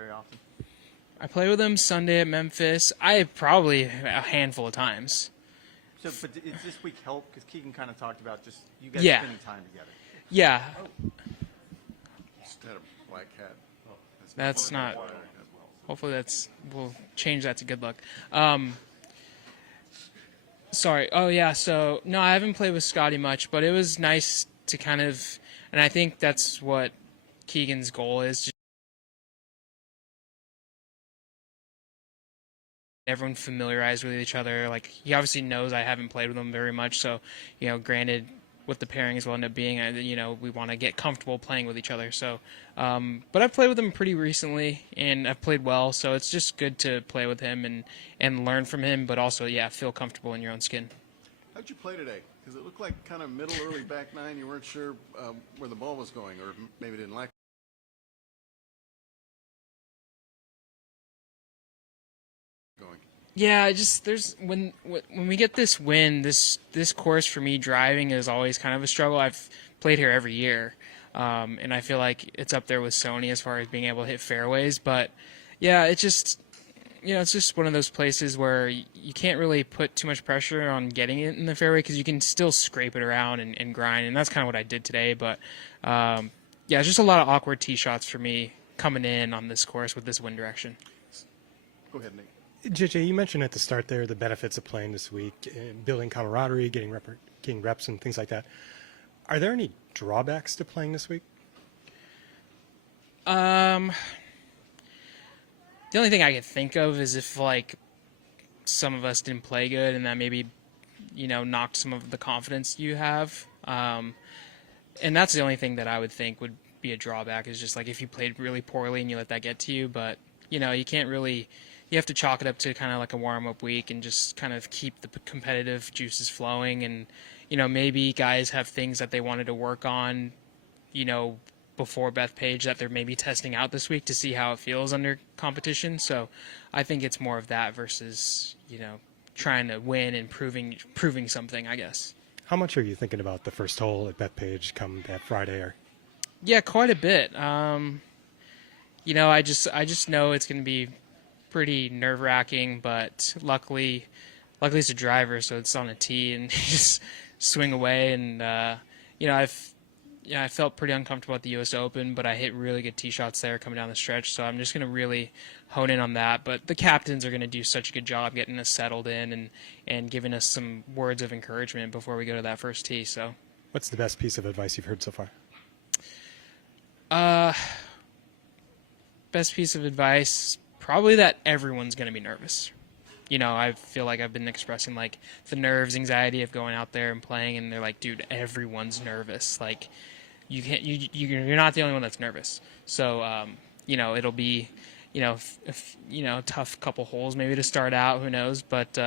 very often? I play with him Sunday at Memphis. Probably a handful of times. So, but is this week help? Because Keegan kind of talked about just you guys Yeah. spending time together. Yeah. Just had a black cat. That's not. Hopefully we'll change that to good luck. Sorry. Oh yeah. So no, I haven't played with Scottie much, but it was nice to kind of, and I think that's what Keegan's goal is. Just everyone familiarized with each other. Like he obviously knows I haven't played with him very much, so granted, what the pairings will end up being, we want to get comfortable playing with each other. So, but I've played with him pretty recently, and I've played well. So it's just good to play with him and learn from him, but also feel comfortable in your own skin. How'd you play today? Because it looked like kind of middle, early back nine. You weren't sure where the ball was going, or maybe didn't like going. Yeah, there's when we get this win, this course for me driving is always kind of a struggle. I've played here every year, and I feel like it's up there with Sony as far as being able to hit fairways. But yeah, it's just one of those places where you can't really put too much pressure on getting it in the fairway because you can still scrape it around and grind, and that's kind of what I did today. But yeah, it's just a lot of awkward tee shots for me coming in on this course with this wind direction. Go ahead, Nate. JJ, you mentioned at the start there the benefits of playing this week, building camaraderie, getting reps and things like that. Are there any drawbacks to playing this week? The only thing I can think of is if some of us didn't play good and that maybe knocked some of the confidence you have. And that's the only thing that I would think would be a drawback is just if you played really poorly and you let that get to you. But you can't really. You have to chalk it up to kind of like a warm-up week and just kind of keep the competitive juices flowing. And, maybe guys have things that they wanted to work on, before Bethpage that they're maybe testing out this week to see how it feels under competition. So I think it's more of that versus, trying to win and proving something, I guess. How much are you thinking about the first hole at Bethpage come that Friday? Yeah, quite a bit. I just know it's going to be pretty nerve-wracking, but luckily it's a driver, so it's on a tee, and you just swing away. And I felt pretty uncomfortable at the U.S. Open, but I hit really good tee shots there coming down the stretch, so I'm just going to really hone in on that. But the captains are going to do such a good job getting us settled in and giving us some words of encouragement before we go to that first tee. So, what's the best piece of advice you've heard so far? Best piece of advice. Probably that everyone's going to be nervous. I feel like I've been expressing the nerves, anxiety of going out there and playing, and they're like, dude, everyone's nervous. You're not the only one that's nervous. So, it'll be, a tough couple holes maybe to start out, who knows, but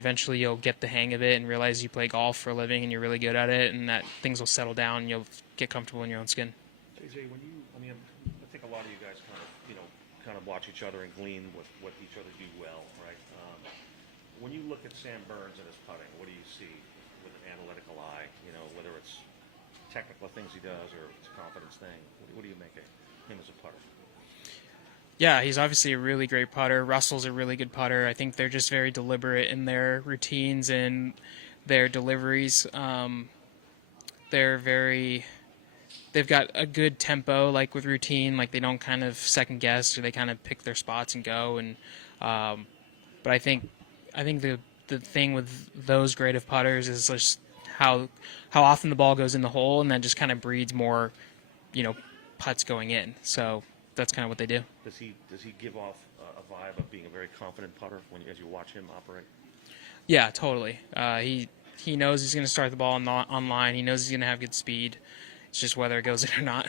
eventually you'll get the hang of it and realize you play golf for a living and you're really good at it, and that things will settle down and you'll get comfortable in your own skin. JJ, I think a lot of you guys kind of watch each other and glean what each other do well, right? When you look at Sam Burns and his putting, what do you see with an analytical eye? Whether it's technical things he does or it's a confidence thing. What do you make of him as a putter? Yeah, he's obviously a really great putter. Russell's a really good putter. I think they're just very deliberate in their routines and their deliveries. They've got a good tempo, with routine. They don't kind of second guess, or they kind of pick their spots and go. And but I think the thing with those grade of putters is just how often the ball goes in the hole, and that just kind of breeds more, putts going in. So that's kind of what they do. Does he give off a vibe of being a very confident putter as you watch him operate? Yeah, totally. He knows he's going to start the ball on line. He knows he's going to have good speed. It's just whether it goes in or not.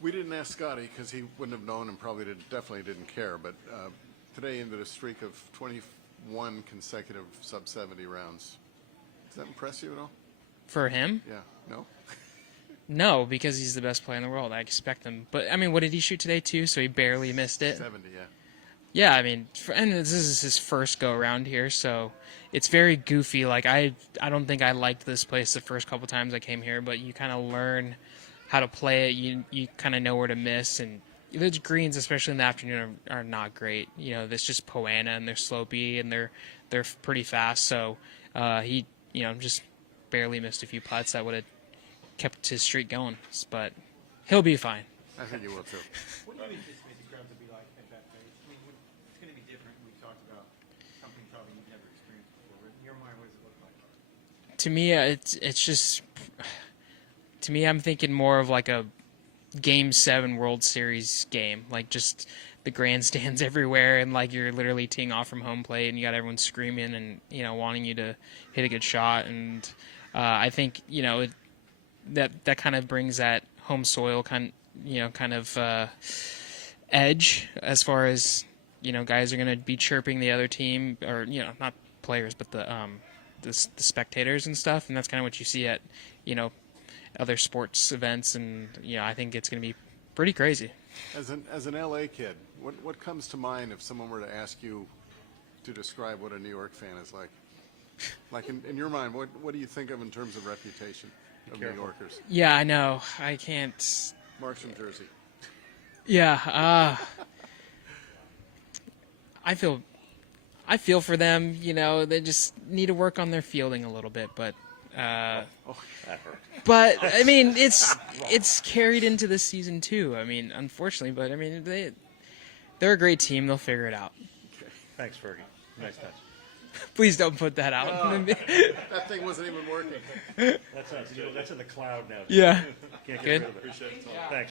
We didn't ask Scottie because he wouldn't have known and probably definitely didn't care. But today ended a streak of 21 consecutive sub-70 rounds. Does that impress you at all? For him? Yeah. No? No, because he's the best player in the world. I expect him. But, what did he shoot today, too? So he barely missed it? 70, yeah. Yeah, I mean, and this is his first go around here, so it's very goofy. Like I don't think I liked this place the first couple times I came here, but you kind of learn how to play it. You kind of know where to miss, and the greens, especially in the afternoon, are not great. You know, it's just Poana and they're slopey and they're pretty fast. So he just barely missed a few putts that would have kept his streak going, but he'll be fine. I think he will too. What do you anticipate the crowd to be like at that pace? I mean, it's going to be different. We talked about something probably you've never experienced before. But in your mind, what does it look like? To me, it's just to me, I'm thinking more of like a Game 7 World Series game, like just the grandstands everywhere, and like you're literally teeing off from home plate, and you got everyone screaming and wanting you to hit a good shot, and I think that kind of brings that home soil kind of edge as far as guys are going to be chirping the other team, or not players but the spectators and stuff, and that's kind of what you see at other sports events, and I think it's going to be pretty crazy. As an LA kid, what comes to mind if someone were to ask you to describe what a New York fan is like? Like in your mind, what do you think of in terms of reputation of New Yorkers? Yeah, I know. I can't. Mark's from Jersey. Yeah, I feel for them. They just need to work on their fielding a little bit, but. That hurt. But I mean, it's carried into this season too. I mean, unfortunately, but I mean, they're a great team. They'll figure it out. Okay. Thanks, Fergie. Nice touch. Please don't put that out. That thing wasn't even working. That's in the cloud now. Yeah. Can't get Good. rid of it. Thanks.